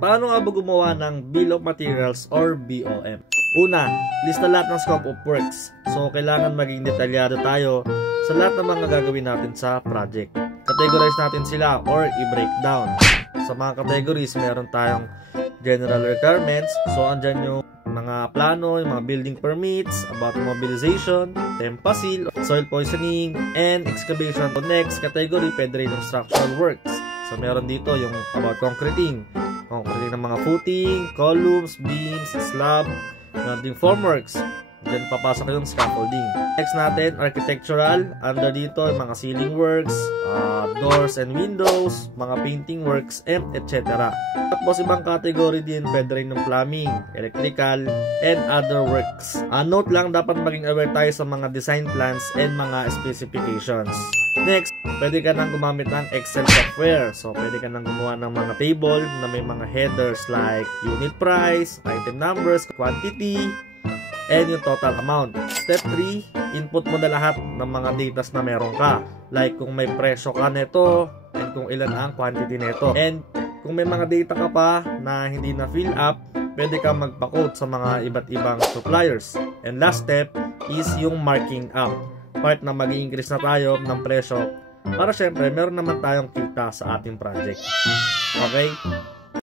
Paano nga ba gumawa ng Bill of Materials or BOM? Una, lista lahat ng scope of works. So, kailangan maging detalyado tayo sa lahat ng mga gagawin natin sa project. Categorize natin sila or i-breakdown. Sa mga categories, meron tayong general requirements. So, andyan yung mga plano, yung mga building permits, about mobilization, TEMPA seal, soil poisoning, and excavation. So, next category, pwede rin yung structural works. So, meron dito yung about concreting ng mga footing, columns, beams, slab, meron din formworks. Diyan papasok yung scaffolding. Next natin, architectural. Under dito, yung mga ceiling works, doors and windows, mga painting works, etc. Tapos ibang category din, pwede rin ng plumbing, electrical, and other works. Note lang, dapat maging aware tayo sa mga design plans and mga specifications. Next, pwede ka nang gumamit ng Excel software. So, pwede ka nang gumawa ng mga table na may mga headers like unit price, item numbers, quantity, and yung total amount. Step 3, input mo na lahat ng mga datas na meron ka. Like kung may presyo ka neto, and kung ilan ang quantity neto. And kung may mga data ka pa na hindi na fill up, pwede ka magpa-quote sa mga iba't ibang suppliers. And last step is yung marking up. Part na mag-i-increase na tayo ng presyo para syempre meron naman tayong kita sa ating project. Okay?